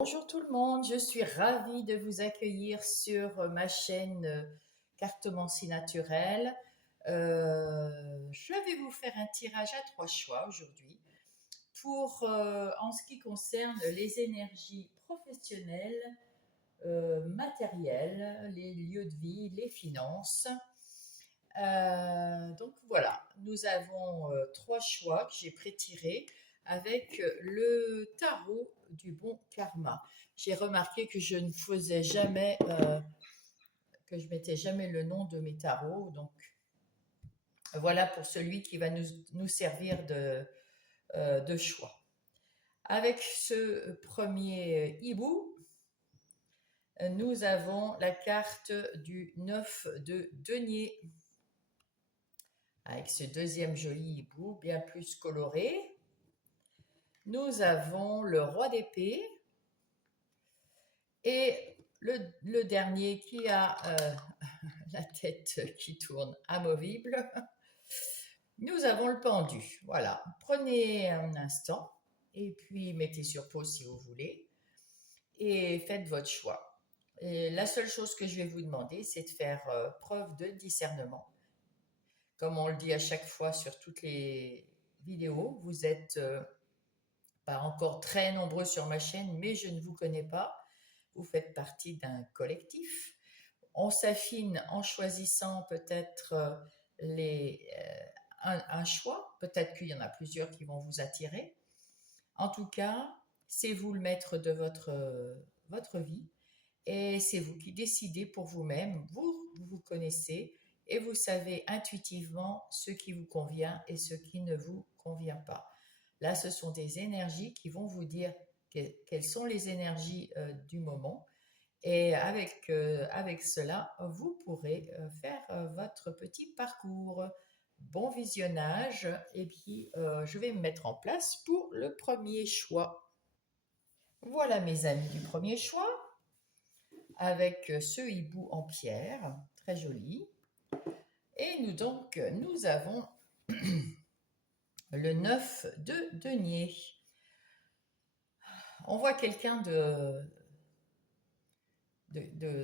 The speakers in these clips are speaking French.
Bonjour tout le monde, je suis ravie de vous accueillir sur ma chaîne Cartomancie naturelle. Je vais vous faire un tirage à trois choix aujourd'hui pour en ce qui concerne les énergies professionnelles, matérielles, les lieux de vie, les finances. Donc voilà, nous avons trois choix que j'ai pré-tirés avec le tarot du bon karma. J'ai remarqué que je ne faisais jamais, que je mettais jamais le nom de mes tarots. Donc voilà pour celui qui va nous servir de choix. Avec ce premier hibou, nous avons la carte du 9 de denier. Avec ce deuxième joli hibou, bien plus coloré. Nous avons le roi d'épée et le dernier qui a la tête qui tourne amovible. Nous avons le pendu. Voilà, prenez un instant et puis mettez sur pause si vous voulez et faites votre choix. Et la seule chose que je vais vous demander, c'est de faire preuve de discernement. Comme on le dit à chaque fois sur toutes les vidéos, vous êtes pas encore très nombreux sur ma chaîne, mais je ne vous connais pas. Vous faites partie d'un collectif. On s'affine en choisissant peut-être un choix. Peut-être qu'il y en a plusieurs qui vont vous attirer. En tout cas, c'est vous le maître de votre vie. Et c'est vous qui décidez pour vous-même. Vous vous connaissez et vous savez intuitivement ce qui vous convient et ce qui ne vous convient pas. Là, ce sont des énergies qui vont vous dire quelles sont les énergies du moment. Et avec cela, vous pourrez faire votre petit parcours. Bon visionnage. Et puis, je vais me mettre en place pour le premier choix. Voilà mes amis du premier choix, avec ce hibou en pierre, très joli. Et nous avons le 9 de denier. On voit quelqu'un de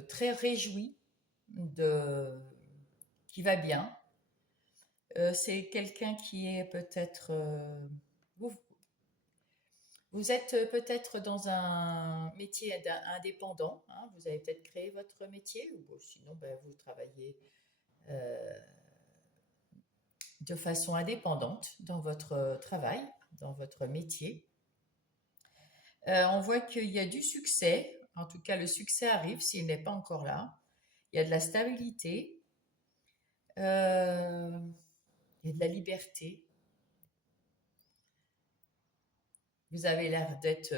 très réjoui, qui va bien. C'est quelqu'un qui est peut-être... vous êtes peut-être dans un métier indépendant, hein, vous avez peut-être créé votre métier, ou sinon ben, vous travaillez de façon indépendante dans votre travail, dans votre métier. On voit qu'il y a du succès, en tout cas le succès arrive s'il n'est pas encore là. Il y a de la stabilité, il y a de la liberté. Vous avez l'air d'être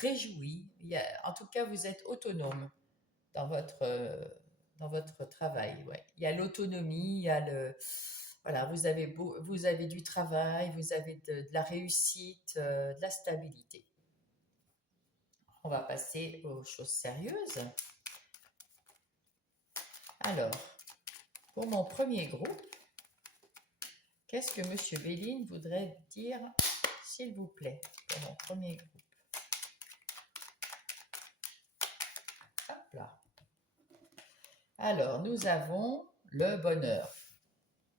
réjoui. En tout cas, vous êtes autonome dans dans votre travail. Ouais. Il y a l'autonomie, il y a voilà, vous avez du travail, vous avez de la réussite, de la stabilité. On va passer aux choses sérieuses. Alors, pour mon premier groupe, qu'est-ce que M. Béline voudrait dire, s'il vous plaît, pour mon premier groupe? Hop là. Alors, nous avons le bonheur.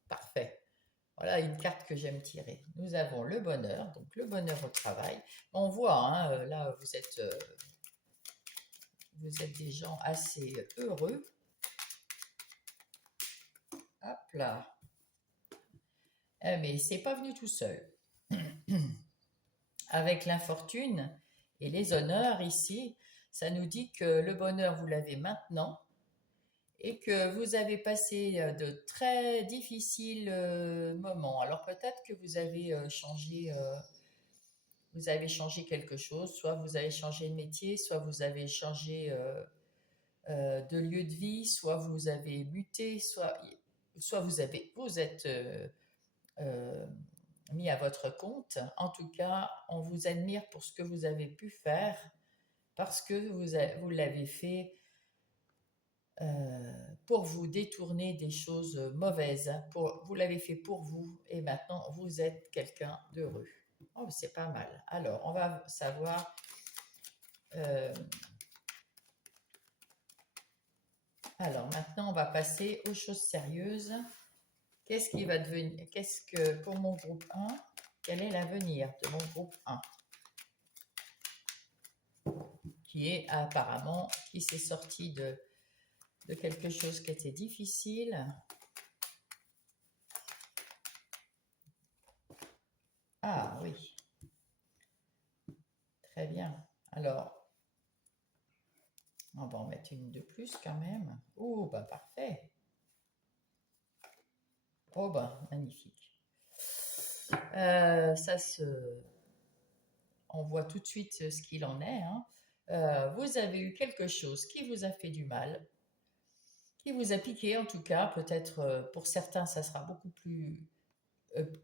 Parfait. Voilà une carte que j'aime tirer. Nous avons le bonheur, donc le bonheur au travail. On voit, hein, là, vous êtes des gens assez heureux. Hop là. Mais c'est pas venu tout seul. Avec l'infortune et les honneurs ici, ça nous dit que le bonheur, vous l'avez maintenant et que vous avez passé de très difficiles moments. Alors peut-être que vous avez changé quelque chose, soit vous avez changé de métier, soit vous avez changé de lieu de vie, soit vous avez muté, soit vous êtes euh, mis à votre compte. En tout cas, on vous admire pour ce que vous avez pu faire parce que vous l'avez fait pour vous détourner des choses mauvaises. Vous l'avez fait pour vous et maintenant vous êtes quelqu'un d'heureux. Oh, c'est pas mal. Alors, on va savoir Euh, alors maintenant, on va passer aux choses sérieuses. Qu'est-ce qui va devenir, qu'est-ce que pour mon groupe 1, quel est l'avenir de mon groupe 1 qui est apparemment, qui s'est sorti de quelque chose qui était difficile. Ah oui, très bien. Alors, on va en mettre une de plus quand même. Oh, bah parfait. Oh, bah magnifique. On voit tout de suite ce qu'il en est. Hein. Vous avez eu quelque chose qui vous a fait du mal, qui vous a piqué en tout cas. Peut-être pour certains, ça sera beaucoup plus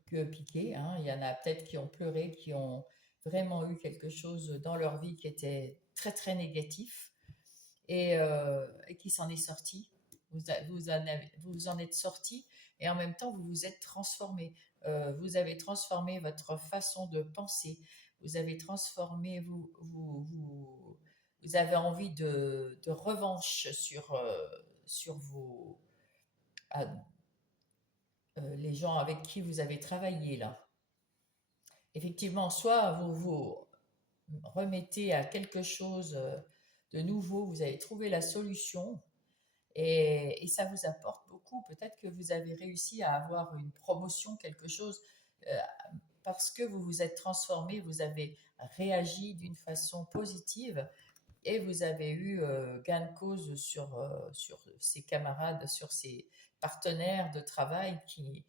que piqué. Hein. Il y en a peut-être qui ont pleuré, qui ont vraiment eu quelque chose dans leur vie qui était très très négatif et qui s'en est sorti. Vous en êtes sorti et en même temps vous vous êtes transformé. Vous avez transformé votre façon de penser. Vous avez transformé, vous avez envie de revanche sur ah, les gens avec qui vous avez travaillé là. Effectivement, soit vous vous remettez à quelque chose de nouveau, vous avez trouvé la solution et ça vous apporte beaucoup. Peut-être que vous avez réussi à avoir une promotion, quelque chose, euh, parce que vous vous êtes transformé, vous avez réagi d'une façon positive et vous avez eu gain de cause sur ces camarades, sur ces partenaires de travail qui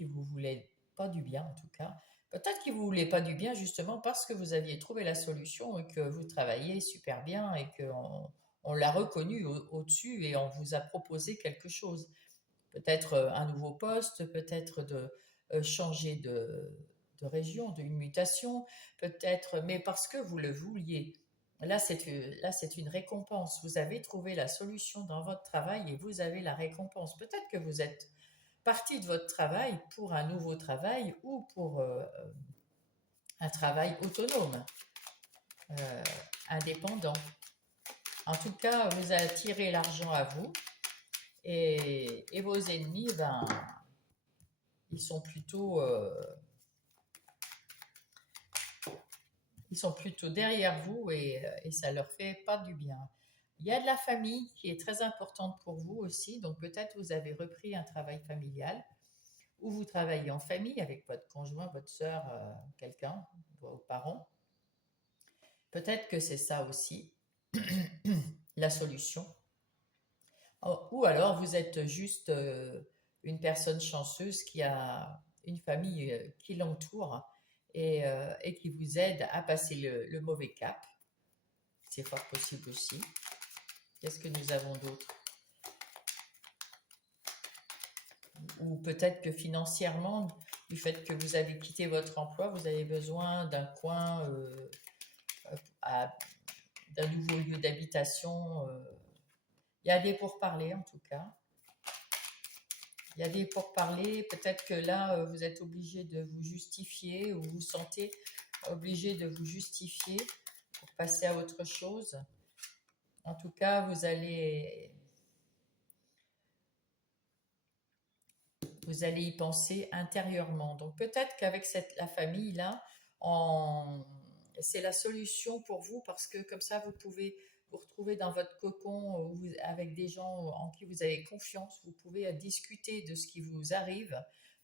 vous voulaient pas du bien en tout cas. Peut-être qu'ils vous voulaient pas du bien justement parce que vous aviez trouvé la solution et que vous travaillez super bien et qu'on on l'a reconnu au-dessus et on vous a proposé quelque chose. Peut-être un nouveau poste, peut-être de changer de région, d'une mutation, peut-être, mais parce que vous le vouliez. Là, c'est une récompense. Vous avez trouvé la solution dans votre travail et vous avez la récompense. Peut-être que vous êtes parti de votre travail pour un nouveau travail ou pour un travail autonome, euh, indépendant. En tout cas, vous attirez l'argent à vous et vos ennemis, ben, ils sont plutôt, ils sont plutôt derrière vous et ça leur fait pas du bien. Il y a de la famille qui est très importante pour vous aussi, donc peut-être vous avez repris un travail familial ou vous travaillez en famille avec votre conjoint, votre soeur, quelqu'un, vos parents. Peut-être que c'est ça aussi la solution. Ou alors vous êtes juste une personne chanceuse qui a une famille qui l'entoure et qui vous aide à passer le mauvais cap. C'est fort possible aussi. Qu'est-ce que nous avons d'autre? Ou peut-être que financièrement, du fait que vous avez quitté votre emploi, vous avez besoin d'un coin, d'un nouveau lieu d'habitation. Il y a des pourparlers en tout cas. Il y a des pourparlers. Peut-être que là, vous êtes obligé de vous justifier ou vous sentez obligé de vous justifier pour passer à autre chose. En tout cas, vous allez y penser intérieurement. Donc peut-être qu'avec la famille là, c'est la solution pour vous parce que comme ça vous pouvez vous retrouver dans votre cocon avec des gens en qui vous avez confiance. Vous pouvez discuter de ce qui vous arrive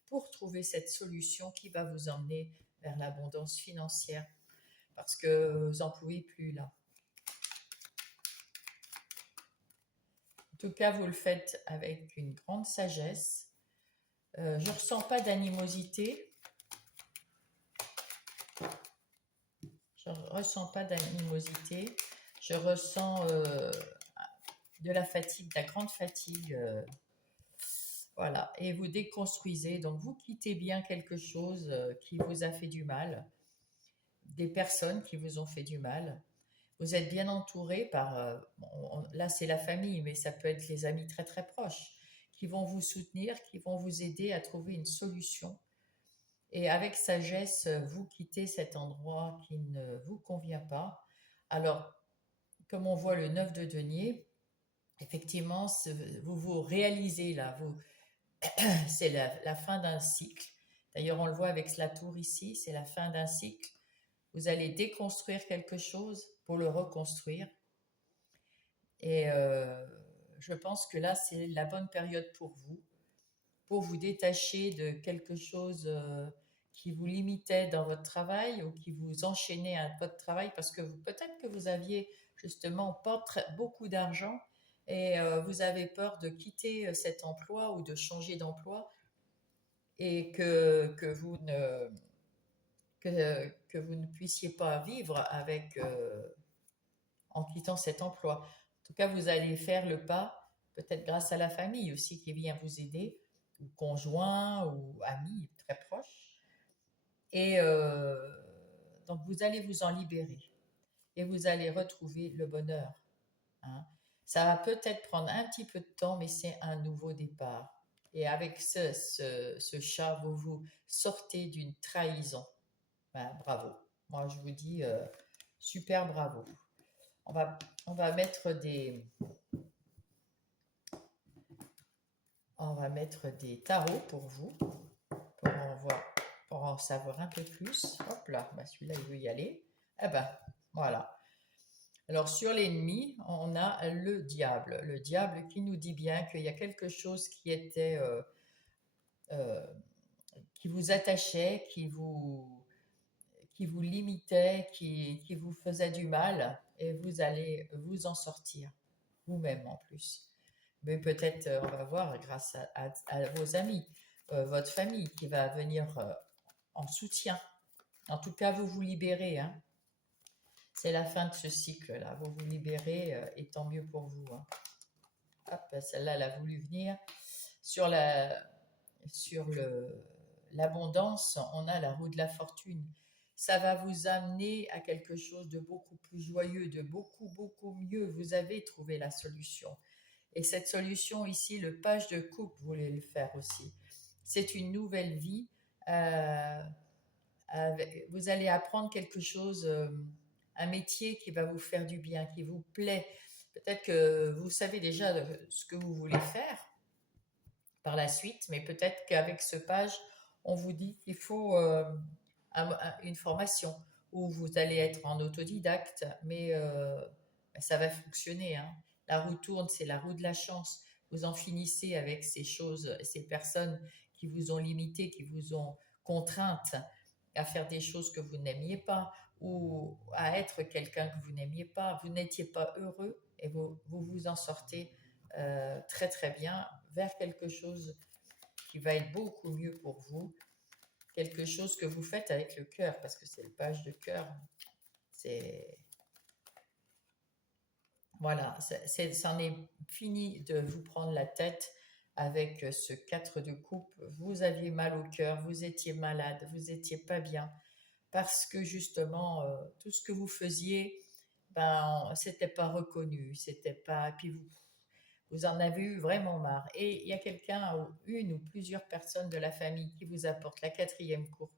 pour trouver cette solution qui va vous emmener vers l'abondance financière parce que vous n'en pouvez plus là. En tout cas, vous le faites avec une grande sagesse. Je ne ressens pas d'animosité. Je ne ressens pas d'animosité. Je ressens de la fatigue, de la grande fatigue. Voilà. Et vous déconstruisez. Donc, vous quittez bien quelque chose qui vous a fait du mal, des personnes qui vous ont fait du mal. Vous êtes bien entouré par, là c'est la famille, mais ça peut être les amis très très proches qui vont vous soutenir, qui vont vous aider à trouver une solution. Et avec sagesse, vous quittez cet endroit qui ne vous convient pas Alors, comme on voit le 9 de denier, effectivement, vous réalisez là, c'est la fin d'un cycle. D'ailleurs, on le voit avec la tour ici, c'est la fin d'un cycle. Vous allez déconstruire quelque chose pour le reconstruire. Et je pense que là, c'est la bonne période pour vous détacher de quelque chose qui vous limitait dans votre travail ou qui vous enchaînait à votre travail parce que peut-être que vous aviez justement pas beaucoup d'argent et vous avez peur de quitter cet emploi ou de changer d'emploi et que vous ne puissiez pas vivre avec, en quittant cet emploi. En tout cas, vous allez faire le pas, peut-être grâce à la famille aussi qui vient vous aider, ou conjoint, ou amis très proches. Et donc, vous allez vous en libérer et vous allez retrouver le bonheur. Hein. Ça va peut-être prendre un petit peu de temps, mais c'est un nouveau départ. Et avec ce chat, vous vous sortez d'une trahison. Ben, bravo. Moi, je vous dis super bravo. On va, on va mettre des, on va mettre des tarots pour vous, pour en savoir un peu plus. Hop là, ben celui-là, il veut y aller. Eh ben, voilà. Alors, sur l'ennemi, on a le diable. Le diable qui nous dit bien qu'il y a quelque chose qui était, euh, qui vous attachait, qui vous limitait, qui vous faisait du mal, et vous allez vous en sortir, vous-même en plus. Mais peut-être, on va voir, grâce à vos amis, votre famille qui va venir en soutien. En tout cas, vous vous libérez. Hein. C'est la fin de ce cycle-là. Vous vous libérez et tant mieux pour vous. Hein. Hop, celle-là, elle a voulu venir. Sur l'abondance, on a la roue de la fortune. Ça va vous amener à quelque chose de beaucoup plus joyeux, de beaucoup, beaucoup mieux. Vous avez trouvé la solution. Et cette solution ici, le page de coupe voulait le faire aussi. C'est une nouvelle vie. Euh, vous allez apprendre quelque chose, un métier qui va vous faire du bien, qui vous plaît. Peut-être que vous savez déjà ce que vous voulez faire par la suite, mais peut-être qu'avec ce page, on vous dit qu'il faut une formation où vous allez être en autodidacte, mais ça va fonctionner. Hein. La roue tourne, c'est la roue de la chance. Vous en finissez avec ces choses, ces personnes qui vous ont limité, qui vous ont contrainte à faire des choses que vous n'aimiez pas ou à être quelqu'un que vous n'aimiez pas. Vous n'étiez pas heureux et vous en sortez très très bien vers quelque chose qui va être beaucoup mieux pour vous, quelque chose que vous faites avec le cœur, parce que c'est le page de cœur. C'est voilà, c'en est fini de vous prendre la tête avec ce 4 de coupe. Vous aviez mal au cœur, vous étiez malade, vous étiez pas bien, parce que justement, tout ce que vous faisiez, ben, c'était pas reconnu, c'était pas. Puis vous en avez eu vraiment marre. Et il y a quelqu'un, ou une ou plusieurs personnes de la famille qui vous apportent la quatrième coupe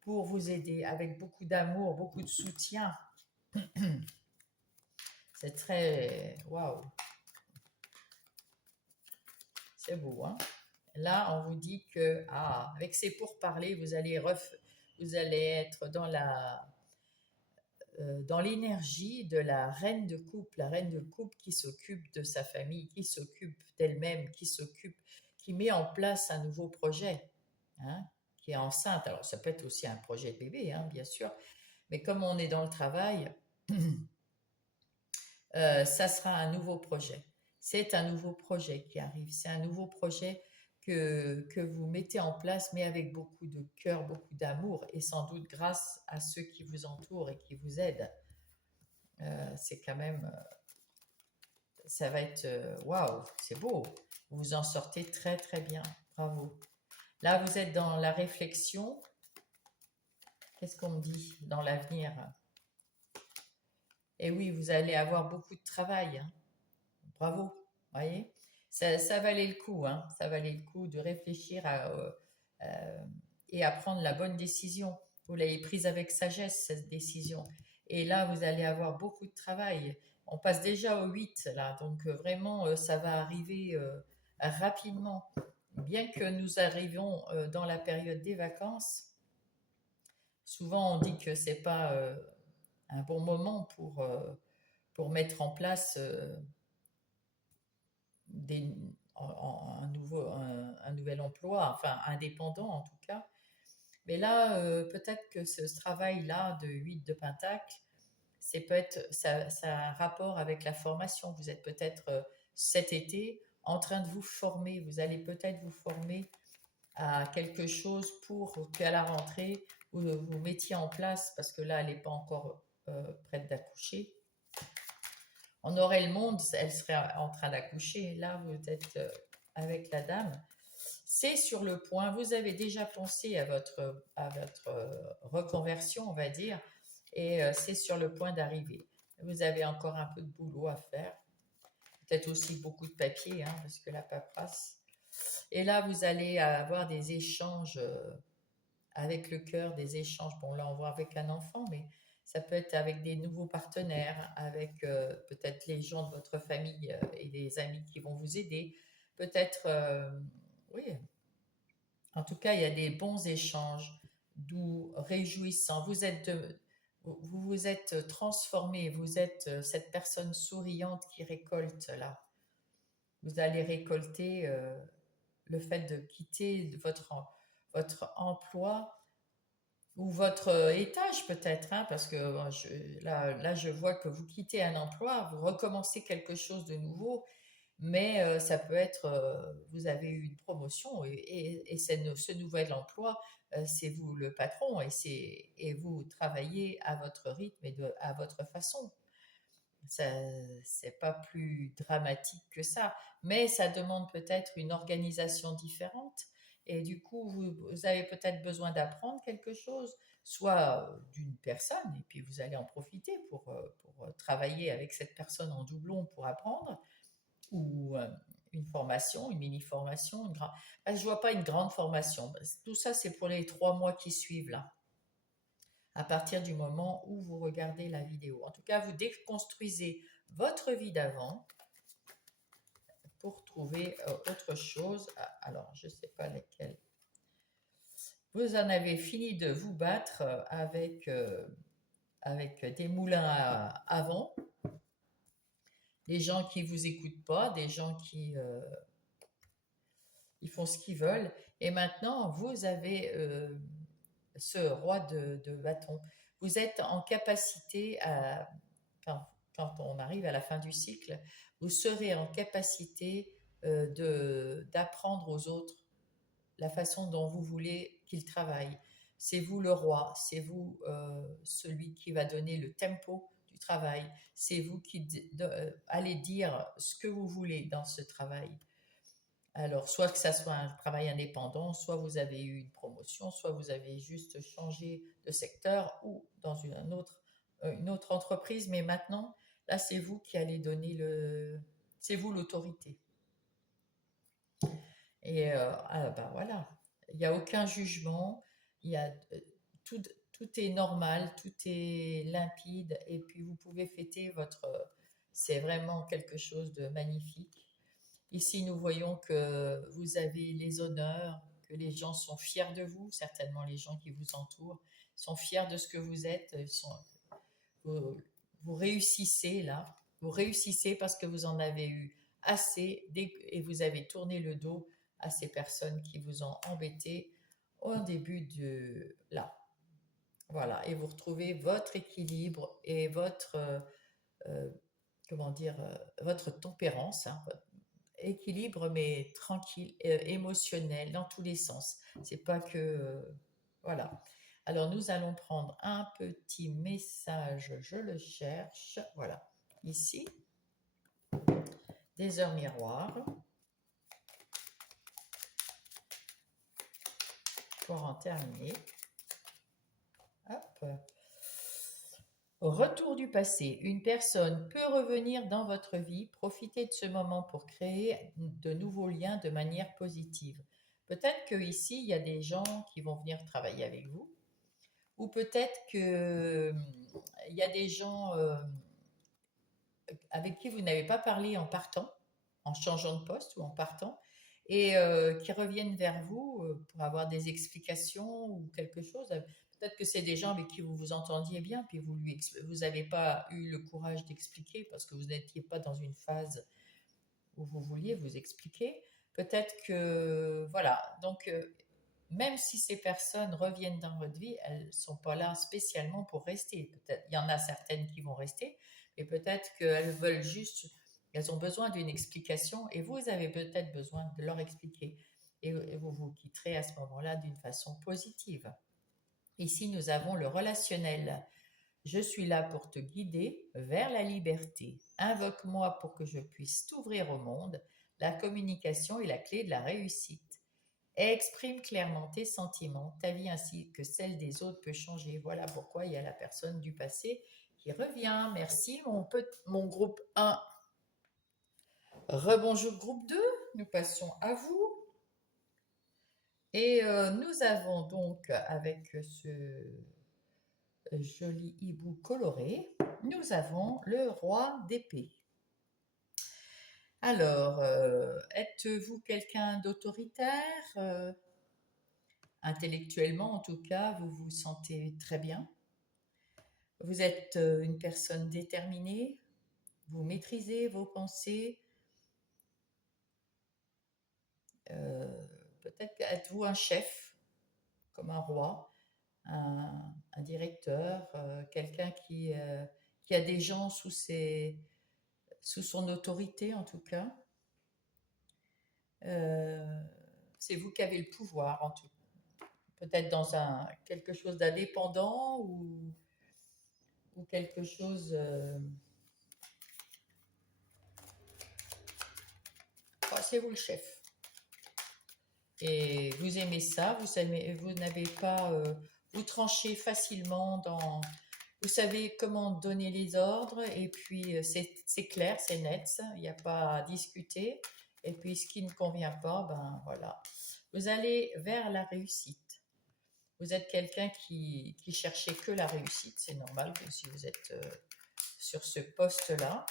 pour vous aider avec beaucoup d'amour, beaucoup de soutien. C'est très. Waouh! C'est beau, hein? Là, on vous dit que, avec ces pourparlers, vous allez être dans l'énergie de la reine de coupe, la reine de coupe qui s'occupe de sa famille, qui s'occupe d'elle-même, qui met en place un nouveau projet, hein, qui est enceinte. Alors, ça peut être aussi un projet de bébé, hein, bien sûr, mais comme on est dans le travail, ça sera un nouveau projet. C'est un nouveau projet qui arrive, c'est un nouveau projet que vous mettez en place, mais avec beaucoup de cœur, beaucoup d'amour, et sans doute grâce à ceux qui vous entourent et qui vous aident. C'est quand même, ça va être, waouh, c'est beau. Vous vous en sortez très très bien, bravo. Là, vous êtes dans la réflexion. Qu'est-ce qu'on me dit dans l'avenir? Et oui, vous allez avoir beaucoup de travail. Hein. Bravo, voyez. Ça valait le coup, hein. Ça valait le coup de réfléchir et à prendre la bonne décision. Vous l'avez prise avec sagesse, cette décision. Et là, vous allez avoir beaucoup de travail. On passe déjà au 8 là, donc vraiment, ça va arriver rapidement. Bien que nous arrivions dans la période des vacances, souvent on dit que c'est pas un bon moment pour mettre en place des, un nouvel emploi, enfin indépendant en tout cas. Mais là, peut-être que ce travail-là de 8 de Pentacle, c'est peut-être ça a un rapport avec la formation. Vous êtes peut-être cet été en train de vous former. Vous allez peut-être vous former à quelque chose pour qu'à la rentrée, vous mettiez en place, parce que là, elle n'est pas encore prête d'accoucher. On aurait le monde, elle serait en train d'accoucher. Là, vous êtes avec la dame. C'est sur le point, vous avez déjà pensé à votre reconversion, on va dire, et c'est sur le point d'arriver. Vous avez encore un peu de boulot à faire, peut-être aussi beaucoup de papier, hein, parce que la paperasse. Et là, vous allez avoir des échanges avec le cœur, des échanges. Bon, là, on voit avec un enfant, mais ça peut être avec des nouveaux partenaires, avec peut-être les gens de votre famille et les amis qui vont vous aider. Peut-être, oui, en tout cas, il y a des bons échanges, doux, réjouissants. Vous vous êtes transformé, vous êtes cette personne souriante qui récolte là. Vous allez récolter le fait de quitter votre emploi ou votre étage peut-être, hein, parce que là, je vois que vous quittez un emploi, vous recommencez quelque chose de nouveau, mais ça peut être, vous avez eu une promotion et ce nouvel emploi, c'est vous le patron et vous travaillez à votre rythme et à votre façon. Ça, c'est pas plus dramatique que ça, mais ça demande peut-être une organisation différente. Et du coup, vous avez peut-être besoin d'apprendre quelque chose, soit d'une personne, et puis vous allez en profiter pour travailler avec cette personne en doublon pour apprendre, ou une formation, une mini-formation. Je ne vois pas une grande formation. Tout ça, c'est pour les 3 mois qui suivent là, à partir du moment où vous regardez la vidéo. En tout cas, vous déconstruisez votre vie d'avant pour trouver autre chose. Ah, alors, je ne sais pas lesquelles. Vous en avez fini de vous battre avec des moulins à vent, des gens qui ne vous écoutent pas, des gens qui ils font ce qu'ils veulent. Et maintenant, vous avez ce roi de bâton. Vous êtes en capacité quand on arrive à la fin du cycle, vous serez en capacité d'apprendre aux autres la façon dont vous voulez qu'ils travaillent. C'est vous le roi, c'est vous celui qui va donner le tempo du travail, c'est vous qui allez dire ce que vous voulez dans ce travail. Alors, soit que ça soit un travail indépendant, soit vous avez eu une promotion, soit vous avez juste changé de secteur ou dans une autre entreprise, mais maintenant, là, c'est vous qui allez donner c'est vous l'autorité. Et ben voilà, il n'y a aucun jugement, il y a, tout est normal, tout est limpide, et puis vous pouvez fêter c'est vraiment quelque chose de magnifique. Ici, nous voyons que vous avez les honneurs, que les gens sont fiers de vous, certainement les gens qui vous entourent sont fiers de ce que vous êtes, vous, vous réussissez là, vous réussissez parce que vous en avez eu assez et vous avez tourné le dos à ces personnes qui vous ont embêté au début de là. Voilà, et vous retrouvez votre équilibre et euh, comment dire, votre tempérance, hein, votre équilibre mais tranquille, émotionnel dans tous les sens. C'est pas que voilà. Alors nous allons prendre un petit message, je le cherche, voilà, ici, des heures miroirs, pour en terminer. Hop. Retour du passé. Une personne peut revenir dans votre vie, profiter de ce moment pour créer de nouveaux liens de manière positive. Peut-être qu'ici, il y a des gens qui vont venir travailler avec vous, ou peut-être que il y a des gens avec qui vous n'avez pas parlé en partant, en changeant de poste ou en partant, et qui reviennent vers vous pour avoir des explications ou quelque chose. Peut-être que c'est des gens avec qui vous vous entendiez bien, puis vous n'avez pas eu le courage d'expliquer parce que vous n'étiez pas dans une phase où vous vouliez vous expliquer. Peut-être que, voilà, donc même si ces personnes reviennent dans votre vie, elles ne sont pas là spécialement pour rester. Peut-être, il y en a certaines qui vont rester, mais peut-être qu'elles veulent juste, elles ont besoin d'une explication et vous avez peut-être besoin de leur expliquer. Et vous vous quitterez à ce moment-là d'une façon positive. Ici, nous avons le relationnel. Je suis là pour te guider vers la liberté. Invoque-moi pour que je puisse t'ouvrir au monde. La communication est la clé de la réussite. Exprime clairement tes sentiments, ta vie ainsi que celle des autres peut changer. Voilà pourquoi il y a la personne du passé qui revient. Merci mon groupe 1. Rebonjour groupe 2, nous passons à vous. Et nous avons donc avec ce joli hibou coloré, nous avons le roi d'épée. Alors, êtes-vous quelqu'un d'autoritaire intellectuellement, en tout cas, vous vous sentez très bien. Vous êtes une personne déterminée. Vous maîtrisez vos pensées. Peut-être êtes-vous un chef, comme un roi, un directeur, quelqu'un qui a des gens sous son autorité, en tout cas. C'est vous qui avez le pouvoir, en tout cas. Peut-être dans quelque chose d'indépendant ou quelque chose. C'est vous le chef. Et vous aimez ça, vous n'avez pas. Vous tranchez facilement dans. Vous savez comment donner les ordres, et puis c'est clair, c'est net, il n'y a pas à discuter. Et puis ce qui ne convient pas, ben voilà. Vous allez vers la réussite. Vous êtes quelqu'un qui cherchait que la réussite, c'est normal que si vous êtes sur ce poste-là.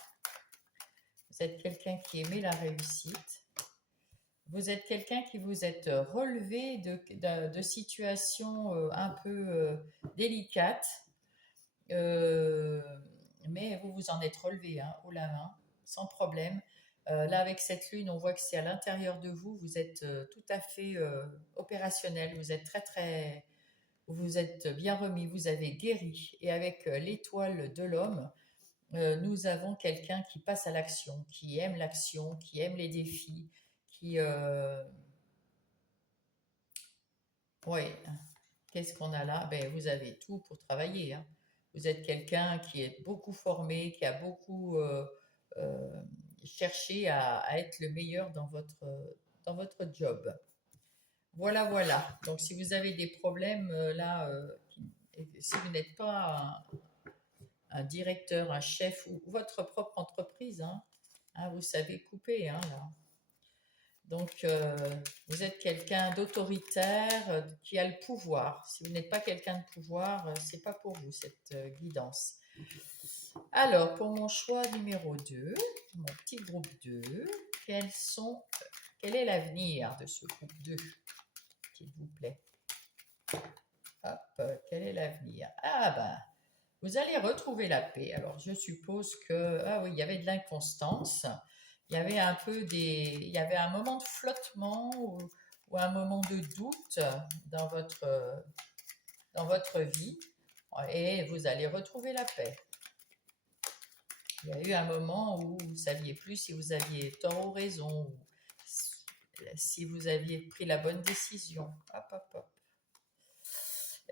Vous êtes quelqu'un qui aimait la réussite. Vous êtes quelqu'un qui vous êtes relevé de situations un peu délicates, mais vous vous en êtes relevé haut la main, sans problème. Là, avec cette lune, on voit que c'est à l'intérieur de vous. Vous êtes tout à fait opérationnel. Vous êtes vous êtes bien remis. Vous avez guéri. Et avec l'étoile de l'homme, nous avons quelqu'un qui passe à l'action, qui aime l'action, qui aime les défis, qui... Oui, qu'est-ce qu'on a là? Ben, vous avez tout pour travailler. Hein. Vous êtes quelqu'un qui est beaucoup formé, qui a beaucoup euh, cherché à être le meilleur dans votre job. Voilà, voilà. Donc, si vous avez des problèmes là, si vous n'êtes pas un directeur, un chef ou votre propre entreprise, hein, vous savez couper, hein, là. Donc, vous êtes quelqu'un d'autoritaire qui a le pouvoir. Si vous n'êtes pas quelqu'un de pouvoir, c'est pas pour vous cette guidance. Alors, pour mon choix numéro 2, mon petit groupe 2, quel est l'avenir de ce groupe 2, s'il vous plaît? Hop, quel est l'avenir? Ah ben, vous allez retrouver la paix. Alors, je suppose que, ah oui, il y avait de l'inconstance. Il y avait il y avait un moment de flottement ou un moment de doute dans votre vie et vous allez retrouver la paix. Il y a eu un moment où vous ne saviez plus si vous aviez tort ou raison, ou si vous aviez pris la bonne décision. Hop, hop, hop.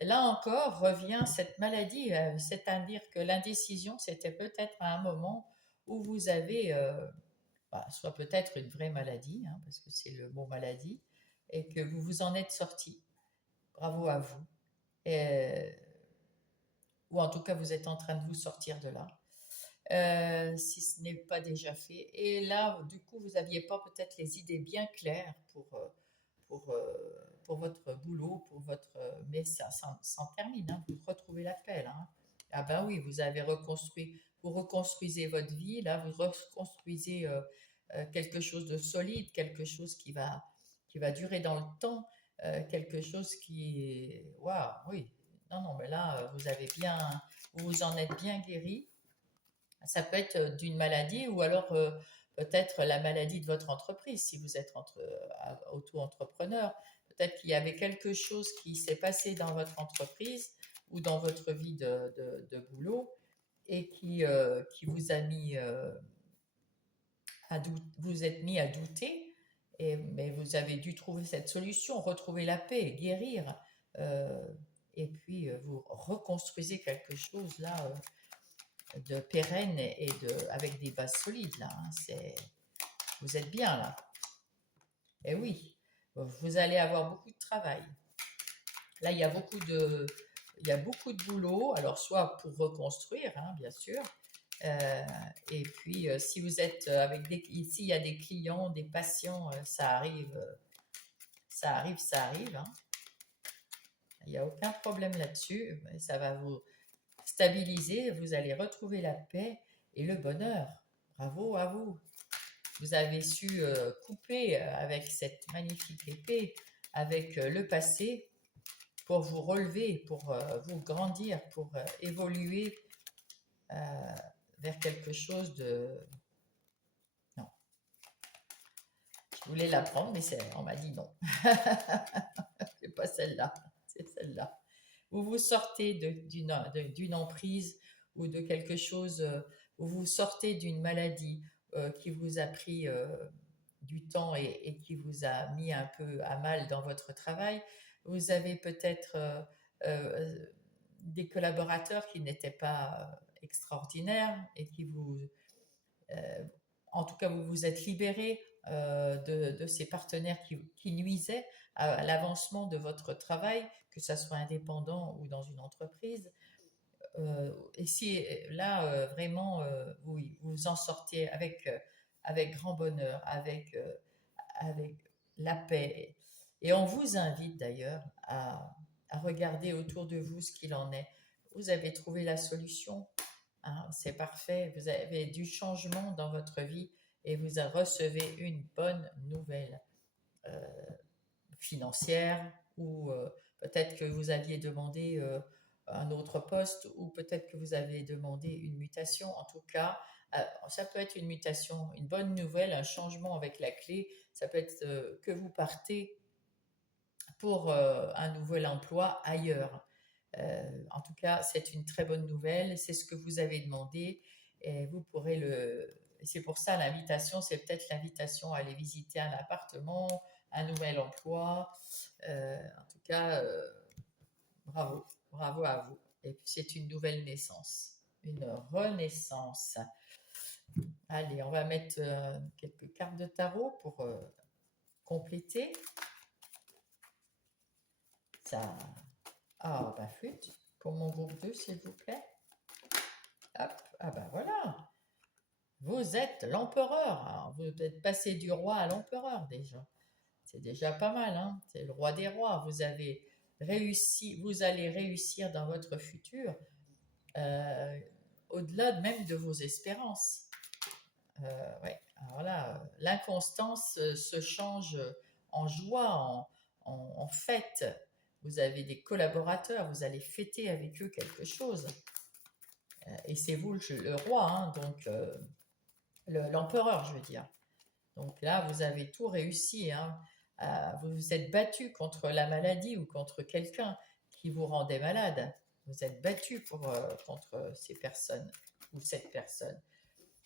Là encore revient cette maladie, c'est-à-dire que l'indécision, c'était peut-être à un moment où vous avez soit peut-être une vraie maladie, hein, parce que c'est le mot maladie, et que vous vous en êtes sorti. Bravo à vous. Ou en tout cas, vous êtes en train de vous sortir de là, si ce n'est pas déjà fait. Et là, du coup, vous n'aviez pas peut-être les idées bien claires pour pour votre boulot, pour votre... mais ça s'en termine, hein, vous retrouvez la paix, là, hein. Ah ben oui, vous avez reconstruit, vous reconstruisez votre vie, là, vous reconstruisez quelque chose de solide, quelque chose qui va durer dans le temps, quelque chose qui... Waouh, oui. Non, non, mais là, vous avez bien, vous vous en êtes bien guéri. Ça peut être d'une maladie ou alors peut-être la maladie de votre entreprise si vous êtes auto-entrepreneur. Peut-être qu'il y avait quelque chose qui s'est passé dans votre entreprise ou dans votre vie de boulot et qui vous a mis vous êtes mis à douter, mais vous avez dû trouver cette solution, retrouver la paix, guérir, euh, et puis vous reconstruisez quelque chose là de pérenne et avec des bases solides là, hein. Vous êtes bien là. Et oui, vous allez avoir beaucoup de travail. Là, il y a beaucoup de boulot. Alors, soit pour reconstruire, hein, bien sûr. Et puis, si vous êtes ici, il y a des clients, des patients, ça arrive, ça arrive, hein. Il n'y a aucun problème là-dessus. Ça va vous stabiliser. Vous allez retrouver la paix et le bonheur. Bravo à vous. Vous avez su couper avec cette magnifique épée, avec le passé, pour vous relever, pour vous grandir, pour évoluer vers quelque chose de... Non, je voulais la prendre, mais on m'a dit non. C'est pas celle-là, c'est celle-là. Vous vous sortez d'une emprise ou de quelque chose, vous vous sortez d'une maladie qui vous a pris du temps et qui vous a mis un peu à mal dans votre travail. Vous avez peut-être des collaborateurs qui n'étaient pas extraordinaires et qui euh, en tout cas, vous vous êtes libéré de ces partenaires qui nuisaient à l'avancement de votre travail, que ça soit indépendant ou dans une entreprise. Et si là, vraiment, vous en sortiez avec grand bonheur, avec la paix. Et on vous invite d'ailleurs à regarder autour de vous ce qu'il en est. Vous avez trouvé la solution, hein, c'est parfait. Vous avez du changement dans votre vie et vous recevez une bonne nouvelle financière ou peut-être que vous aviez demandé un autre poste ou peut-être que vous avez demandé une mutation. En tout cas, ça peut être une mutation, une bonne nouvelle, un changement avec la clé. Ça peut être que vous partez pour un nouvel emploi ailleurs. En tout cas, c'est une très bonne nouvelle. C'est ce que vous avez demandé et vous pourrez le. C'est pour ça l'invitation, c'est peut-être l'invitation à aller visiter un appartement, un nouvel emploi. En tout cas, bravo, bravo à vous. Et puis c'est une nouvelle naissance, une renaissance. Allez, on va mettre quelques cartes de tarot pour compléter. Ça. Ah, bah flûte, pour mon groupe 2, s'il vous plaît. Hop, ah bah voilà. Vous êtes l'empereur. Alors, vous êtes passé du roi à l'empereur déjà. C'est déjà pas mal, hein. C'est le roi des rois. Vous avez réussi, vous allez réussir dans votre futur euh, au-delà même de vos espérances. Ouais. Alors là, l'inconstance se change en joie, en fête. Vous avez des collaborateurs, vous allez fêter avec eux quelque chose. Et c'est vous le roi, hein, donc l'empereur, je veux dire. Donc là, vous avez tout réussi, hein. Vous vous êtes battu contre la maladie ou contre quelqu'un qui vous rendait malade. Vous êtes battu contre ces personnes ou cette personne.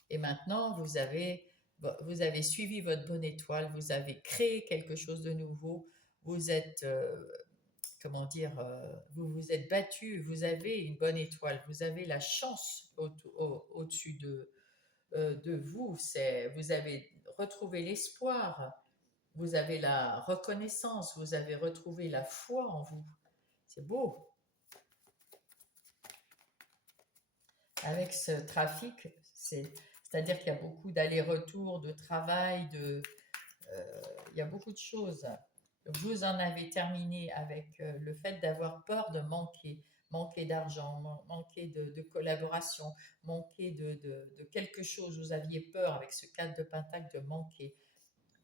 Et maintenant, vous avez suivi votre bonne étoile, vous avez créé quelque chose de nouveau, vous êtes, comment dire, vous vous êtes battu, vous avez une bonne étoile, vous avez la chance au-dessus de vous, vous avez retrouvé l'espoir, vous avez la reconnaissance, vous avez retrouvé la foi en vous. C'est beau. Avec ce trafic, c'est-à-dire qu'il y a beaucoup d'allers-retours, de travail, il y a beaucoup de choses. vous en avez terminé avec le fait d'avoir peur de manquer d'argent, manquer de collaboration, manquer de quelque chose. Vous aviez peur avec ce 4 de Pentacle de manquer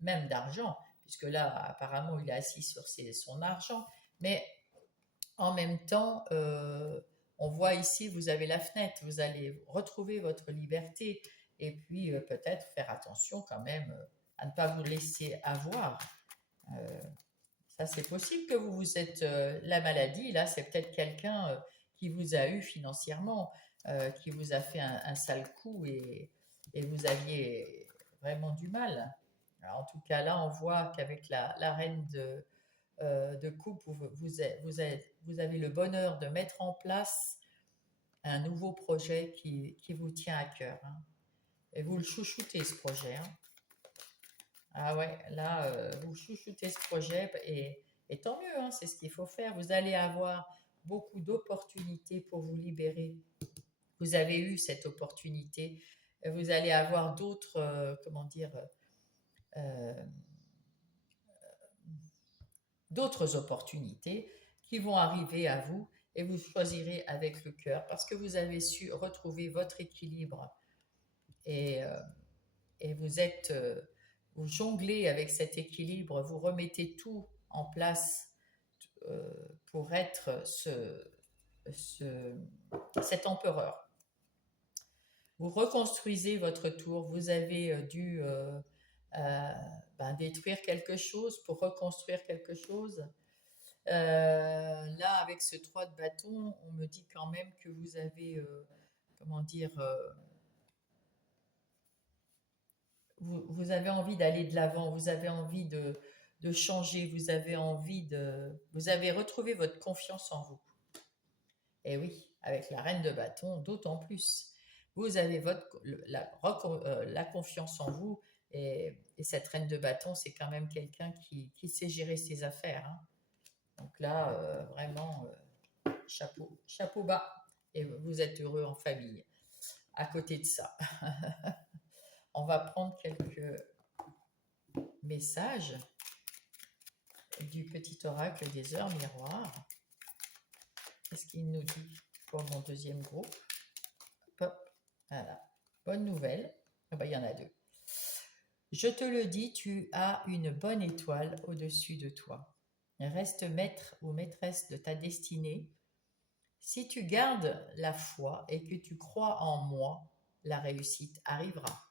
même d'argent, puisque là, apparemment, il est assis sur son argent. Mais en même temps, on voit ici, vous avez la fenêtre, vous allez retrouver votre liberté et puis peut-être faire attention quand même à ne pas vous laisser avoir. Euh, Ça, c'est possible que vous êtes la maladie. Là, c'est peut-être quelqu'un qui vous a eu financièrement, qui vous a fait un sale coup et vous aviez vraiment du mal. Alors, en tout cas, là, on voit qu'avec la reine de coupe, vous avez le bonheur de mettre en place un nouveau projet qui vous tient à cœur, hein. Et vous le chouchoutez, ce projet, hein. Ah ouais, là, vous chouchoutez ce projet et tant mieux, hein, c'est ce qu'il faut faire. Vous allez avoir beaucoup d'opportunités pour vous libérer. Vous avez eu cette opportunité. Vous allez avoir d'autres, comment dire, euh, d'autres opportunités qui vont arriver à vous et vous choisirez avec le cœur parce que vous avez su retrouver votre équilibre et, euh, et vous jonglez avec cet équilibre, vous remettez tout en place euh, pour être ce, cet empereur. Vous reconstruisez votre tour, vous avez dû détruire quelque chose pour reconstruire quelque chose. Là, avec ce 3 de bâton, on me dit quand même que vous avez, comment dire, vous avez envie d'aller de l'avant, vous avez envie de changer, vous avez retrouvé votre confiance en vous. Et oui, avec la reine de bâton, d'autant plus. Vous avez la confiance en vous et cette reine de bâton, c'est quand même quelqu'un qui sait gérer ses affaires, hein. Donc là, vraiment, chapeau bas. Et vous êtes heureux en famille. À côté de ça, on va prendre quelques messages du petit oracle des heures miroirs. Qu'est-ce qu'il nous dit pour mon deuxième groupe? Hop, voilà. Bonne nouvelle. Ah bah, il y en a deux. Je te le dis, tu as une bonne étoile au-dessus de toi. Reste maître ou maîtresse de ta destinée. Si tu gardes la foi et que tu crois en moi, la réussite arrivera.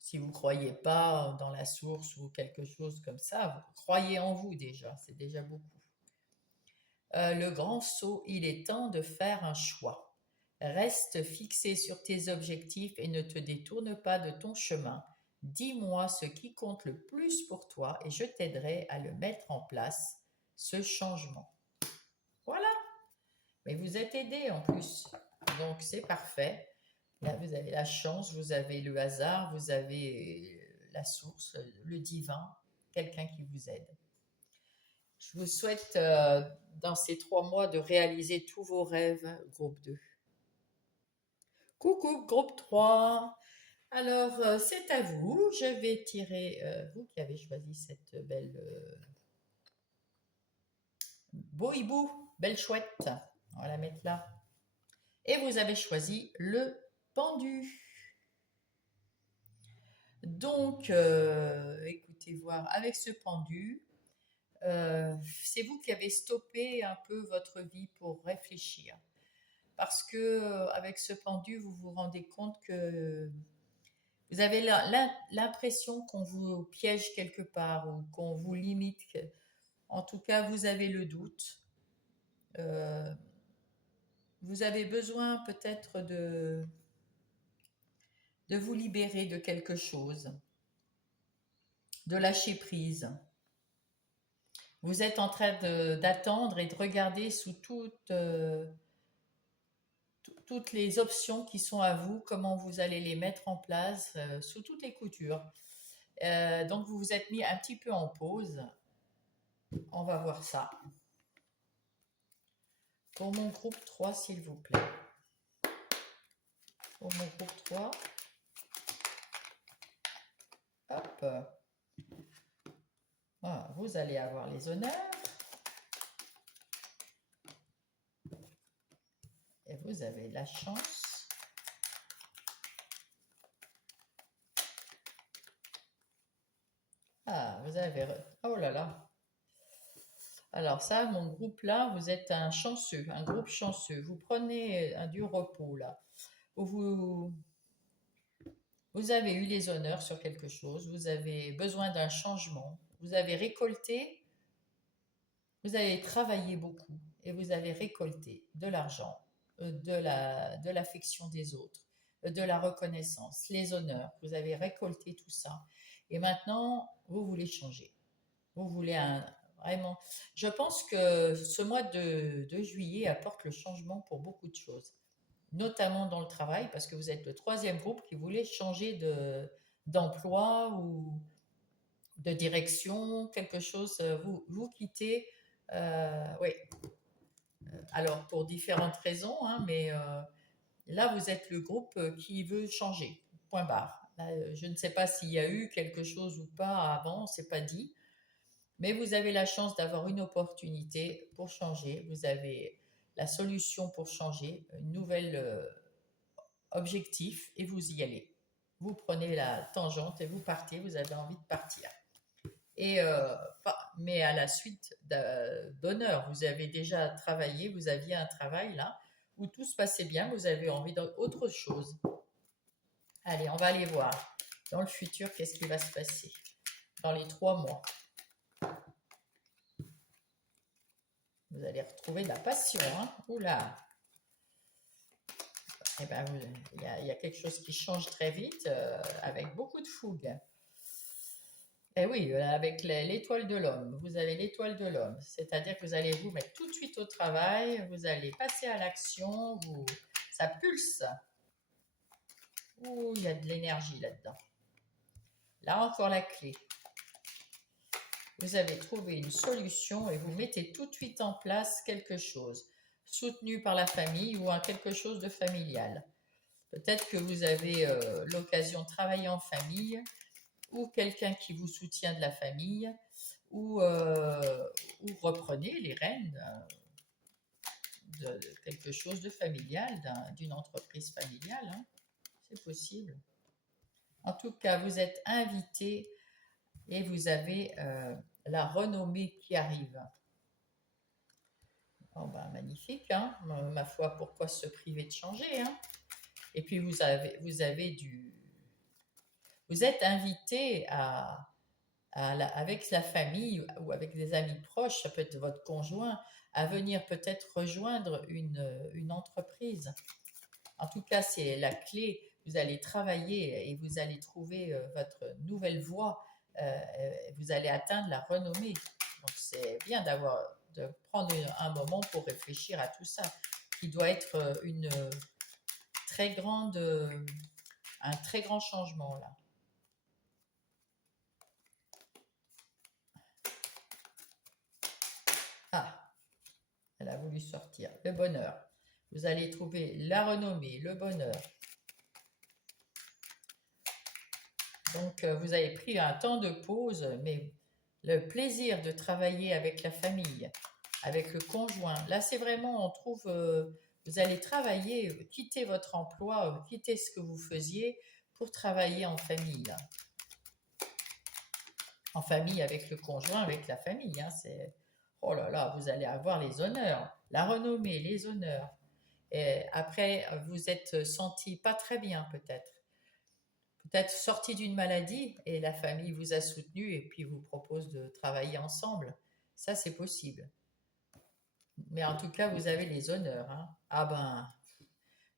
Si vous ne croyez pas dans la source ou quelque chose comme ça, vous croyez en vous déjà, c'est déjà beaucoup. Le grand saut, il est temps de faire un choix. Reste fixé sur tes objectifs et ne te détourne pas de ton chemin. Dis-moi ce qui compte le plus pour toi et je t'aiderai à le mettre en place, ce changement. Voilà, mais vous êtes aidé en plus, donc c'est parfait. Là, vous avez la chance, vous avez le hasard, vous avez la source, le divin, quelqu'un qui vous aide. Je vous souhaite dans ces 3 mois de réaliser tous vos rêves, groupe 2. Coucou, groupe 3. Alors, c'est à vous. Je vais tirer, vous qui avez choisi cette belle beau hibou, belle chouette. On va la mettre là. Et vous avez choisi le pendu. Donc, écoutez voir, avec ce pendu, c'est vous qui avez stoppé un peu votre vie pour réfléchir. Parce que avec ce pendu, vous vous rendez compte que vous avez l'impression qu'on vous piège quelque part ou qu'on vous limite. En tout cas, vous avez le doute. Euh, vous avez besoin peut-être de vous libérer de quelque chose, de lâcher prise. Vous êtes en train d'attendre et de regarder sous toutes les options qui sont à vous, comment vous allez les mettre en place, sous toutes les coutures. Donc vous vous êtes mis un petit peu en pause. On va voir ça. Pour mon groupe 3, s'il vous plaît. Pour mon groupe 3. Hop. Ah, vous allez avoir les honneurs et vous avez la chance. Ah, vous avez... Oh là là. Alors ça, mon groupe là, vous êtes un chanceux, un groupe chanceux. Vous prenez du repos là. Vous, vous avez eu les honneurs sur quelque chose, vous avez besoin d'un changement, vous avez récolté, vous avez travaillé beaucoup et vous avez récolté de l'argent, de l'affection des autres, de la reconnaissance, les honneurs. Vous avez récolté tout ça. Et maintenant, vous voulez changer. Vous voulez vraiment... Je pense que ce mois de juillet apporte le changement pour beaucoup de choses, notamment dans le travail, parce que vous êtes le troisième groupe qui voulait changer d'emploi ou de direction, quelque chose, vous quittez, oui, alors pour différentes raisons, hein, mais là vous êtes le groupe qui veut changer, point barre. Là, je ne sais pas s'il y a eu quelque chose ou pas avant, c'est pas dit, mais vous avez la chance d'avoir une opportunité pour changer, vous avez la solution pour changer, une nouvelle objectif et vous y allez. Vous prenez la tangente et vous partez, vous avez envie de partir. Et, mais à la suite d'honneur, vous avez déjà travaillé, vous aviez un travail là où tout se passait bien, vous avez envie d'autre chose. Allez, on va aller voir dans le futur qu'est-ce qui va se passer dans les 3 mois. Vous allez retrouver de la passion, hein? Oula! Eh ben, il y a quelque chose qui change très vite avec beaucoup de fougue. Eh oui, avec l'étoile de l'homme, vous avez l'étoile de l'homme, c'est-à-dire que vous allez vous mettre tout de suite au travail, vous allez passer à l'action, ça pulse. Ouh, il y a de l'énergie là-dedans. Là encore la clé. Vous avez trouvé une solution et vous mettez tout de suite en place quelque chose, soutenu par la famille ou quelque chose de familial. Peut-être que vous avez l'occasion de travailler en famille ou quelqu'un qui vous soutient de la famille ou reprenez les rênes de quelque chose de familial, d'une entreprise familiale, hein. C'est possible. En tout cas, vous êtes invité et vous avez la renommée qui arrive. Oh ben, magnifique, hein. Ma foi, pourquoi se priver de changer, hein? Et puis vous avez vous êtes invité avec la famille ou avec des amis proches, ça peut être votre conjoint, à venir peut-être rejoindre une entreprise. En tout cas, c'est la clé. Vous allez travailler et vous allez trouver votre nouvelle voie. Vous allez atteindre la renommée. Donc, c'est bien de prendre un moment pour réfléchir à tout ça, qui doit être très grande, un très grand changement là. Ah, elle a voulu sortir. Le bonheur. Vous allez trouver la renommée, le bonheur. Donc, vous avez pris un temps de pause, mais le plaisir de travailler avec la famille, avec le conjoint, là, c'est vraiment, on trouve, vous allez travailler, quitter votre emploi, quitter ce que vous faisiez pour travailler en famille. Là. En famille avec le conjoint, avec la famille. Hein, c'est, oh là là, vous allez avoir les honneurs, la renommée, les honneurs. Et après, vous êtes senti pas très bien peut-être. Peut-être sorti d'une maladie et la famille vous a soutenu et puis vous propose de travailler ensemble. Ça, c'est possible. Mais en tout cas, vous avez les honneurs. Hein. Ah ben,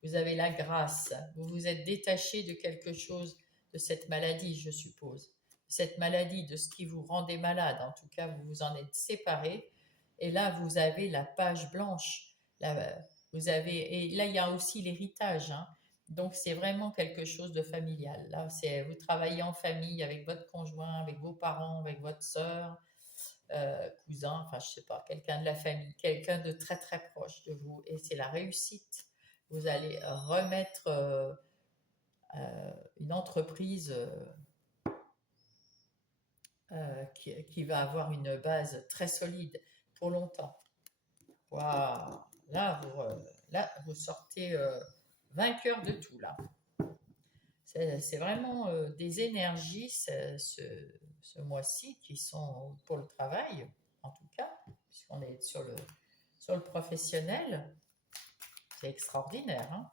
vous avez la grâce. Vous vous êtes détaché de quelque chose, de cette maladie, je suppose. Cette maladie, de ce qui vous rendait malade. En tout cas, vous vous en êtes séparé. Et là, vous avez la page blanche. Là, et là, il y a aussi l'héritage. Hein. Donc, c'est vraiment quelque chose de familial. Là, vous travaillez en famille avec votre conjoint, avec vos parents, avec votre sœur, cousin, enfin, je sais pas, quelqu'un de la famille, quelqu'un de très très proche de vous. Et c'est la réussite. Vous allez remettre une entreprise qui va avoir une base très solide pour longtemps. Waouh! Là, vous sortez vainqueur de tout, là. C'est vraiment des énergies ce mois-ci qui sont pour le travail, en tout cas, puisqu'on est sur le professionnel. C'est extraordinaire, hein?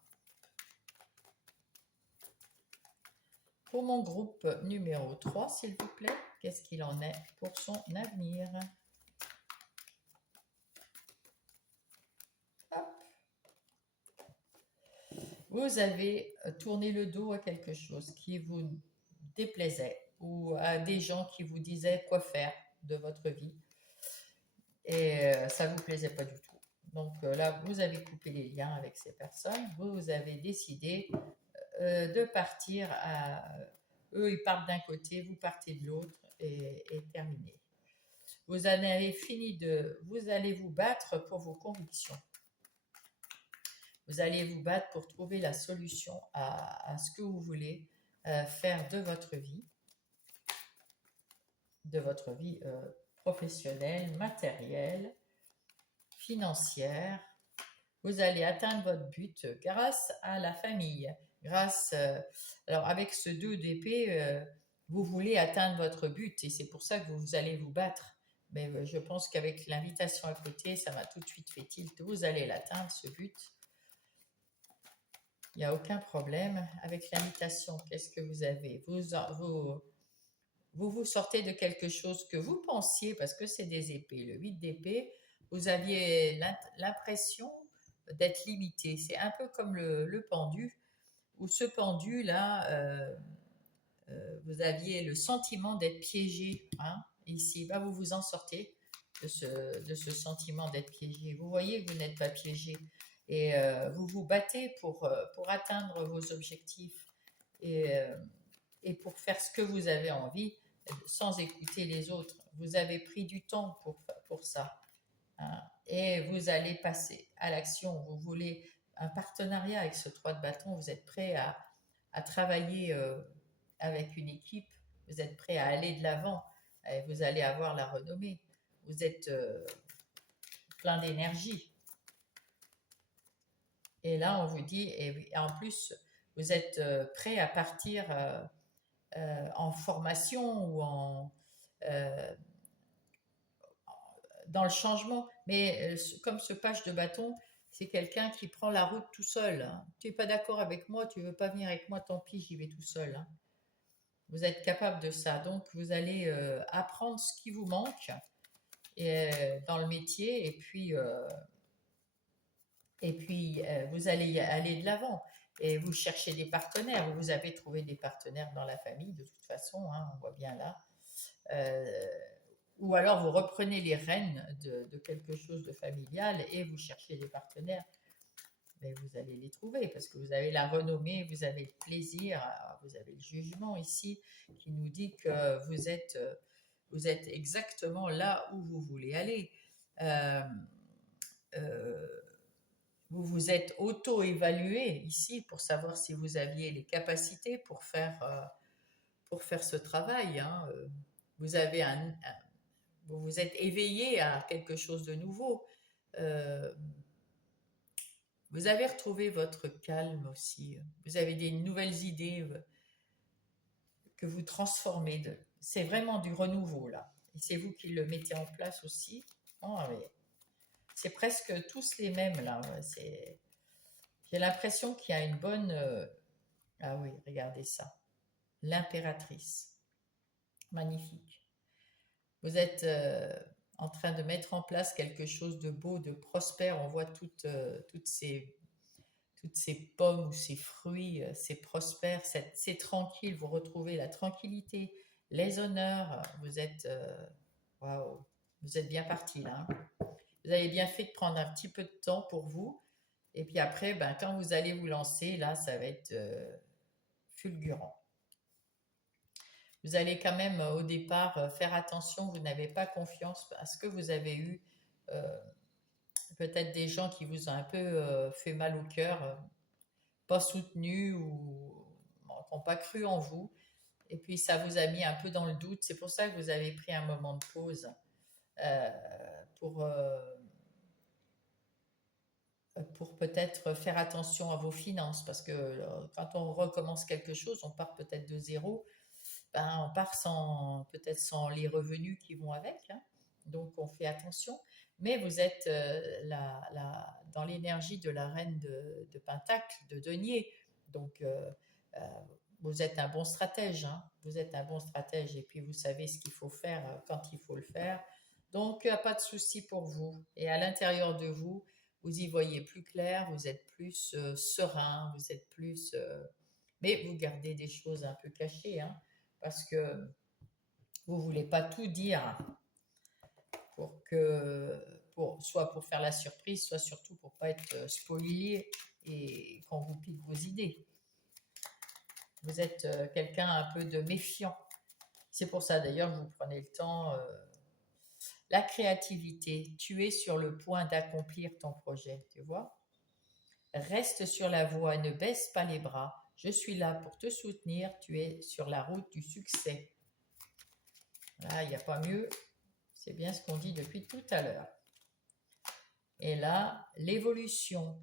Pour mon groupe numéro 3, s'il vous plaît, qu'est-ce qu'il en est pour son avenir? Hop. Vous avez tourné le dos à quelque chose qui vous déplaisait ou à des gens qui vous disaient quoi faire de votre vie et ça ne vous plaisait pas du tout. Donc là, vous avez coupé les liens avec ces personnes, vous avez décidé de partir eux, ils partent d'un côté, vous partez de l'autre et terminé. Vous allez vous battre pour vos convictions. Vous allez vous battre pour trouver la solution à ce que vous voulez faire de votre vie professionnelle, matérielle, financière. Vous allez atteindre votre but grâce à la famille. Alors avec ce 2 d'épée, vous voulez atteindre votre but et c'est pour ça que vous allez vous battre. Mais je pense qu'avec l'invitation à côté, ça m'a tout de suite fait tilt. Vous allez l'atteindre, ce but. Il n'y a aucun problème. Avec l'invitation, qu'est-ce que vous avez? Vous sortez de quelque chose que vous pensiez, parce que c'est des épées, le 8 d'épée, vous aviez l'impression d'être limité. C'est un peu comme le pendu, où ce pendu-là, vous aviez le sentiment d'être piégé. Hein, ici, bah, vous vous en sortez de ce sentiment d'être piégé. Vous voyez que vous n'êtes pas piégé. Et vous vous battez pour atteindre vos objectifs et pour faire ce que vous avez envie sans écouter les autres. Vous avez pris du temps pour ça. Hein, et vous allez passer à l'action. Vous voulez un partenariat avec ce 3 de bâton. Vous êtes prêt à travailler avec une équipe. Vous êtes prêt à aller de l'avant. Et vous allez avoir la renommée. Vous êtes plein d'énergie. Et là, on vous dit, et en plus, vous êtes prêt à partir en formation ou dans le changement. Mais comme ce page de bâton, c'est quelqu'un qui prend la route tout seul. Hein. Tu n'es pas d'accord avec moi, tu ne veux pas venir avec moi, tant pis, j'y vais tout seul. Hein. Vous êtes capable de ça. Donc, vous allez apprendre ce qui vous manque dans le métier et puis vous allez aller de l'avant et vous cherchez des partenaires. Vous avez trouvé des partenaires dans la famille de toute façon, hein, on voit bien là. Ou alors vous reprenez les rênes de quelque chose de familial et vous cherchez des partenaires. Mais vous allez les trouver parce que vous avez la renommée, vous avez le plaisir, vous avez le jugement ici qui nous dit que vous êtes exactement là où vous voulez aller. Vous vous êtes auto-évalué ici pour savoir si vous aviez les capacités pour faire ce travail. Hein. Vous avez vous vous êtes éveillé à quelque chose de nouveau. Vous avez retrouvé votre calme aussi. Vous avez des nouvelles idées que vous transformez. C'est vraiment du renouveau là. Et c'est vous qui le mettez en place aussi. Oh, mais c'est presque tous les mêmes là. J'ai l'impression qu'il y a une bonne... Ah oui, regardez ça. L'impératrice. Magnifique. Vous êtes en train de mettre en place quelque chose de beau, de prospère. On voit toutes ces pommes ou ces fruits, c'est prospère, c'est tranquille. Vous retrouvez la tranquillité, les honneurs. Vous êtes... Waouh, vous êtes bien parti là. Hein. Vous avez bien fait de prendre un petit peu de temps pour vous. Et puis après, quand vous allez vous lancer, là, ça va être fulgurant. Vous allez quand même au départ faire attention, vous n'avez pas confiance à ce que vous avez eu. Peut-être des gens qui vous ont un peu fait mal au cœur, pas soutenu ou qui n'ont pas cru en vous. Et puis ça vous a mis un peu dans le doute. C'est pour ça que vous avez pris un moment de pause euh, pour, euh, pour peut-être faire attention à vos finances. Parce que quand on recommence quelque chose, on part peut-être de zéro. Ben, on part sans peut-être sans les revenus qui vont avec, hein. Donc on fait attention. Mais vous êtes dans l'énergie de la reine de Pentacle, de Denier. Donc euh, vous êtes un bon stratège, hein. Vous êtes un bon stratège et puis vous savez ce qu'il faut faire quand il faut le faire. Donc pas de souci pour vous. Et à l'intérieur de vous, vous y voyez plus clair, vous êtes plus serein, vous êtes plus... mais vous gardez des choses un peu cachées, hein, parce que vous voulez pas tout dire soit pour faire la surprise, soit surtout pour pas être spoilé et qu'on vous pique vos idées. Vous êtes quelqu'un un peu de méfiant. C'est pour ça d'ailleurs que vous prenez le temps. La créativité, tu es sur le point d'accomplir ton projet, tu vois. Reste sur la voie, ne baisse pas les bras. Je suis là pour te soutenir, tu es sur la route du succès. Là, il n'y a pas mieux. C'est bien ce qu'on dit depuis tout à l'heure. Et là, l'évolution.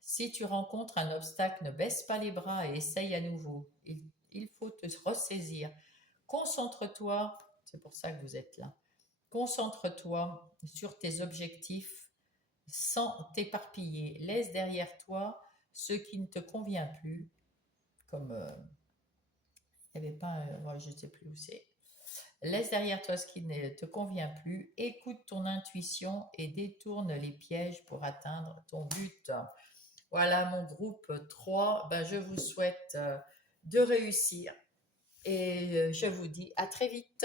Si tu rencontres un obstacle, ne baisse pas les bras et essaye à nouveau. Il faut te ressaisir. Concentre-toi, c'est pour ça que vous êtes là. Concentre-toi sur tes objectifs sans t'éparpiller. Laisse derrière toi ce qui ne te convient plus, comme il n'y avait pas, je ne sais plus où c'est. Laisse derrière toi ce qui ne te convient plus, écoute ton intuition et détourne les pièges pour atteindre ton but. Voilà mon groupe 3, ben, je vous souhaite de réussir et je vous dis à très vite.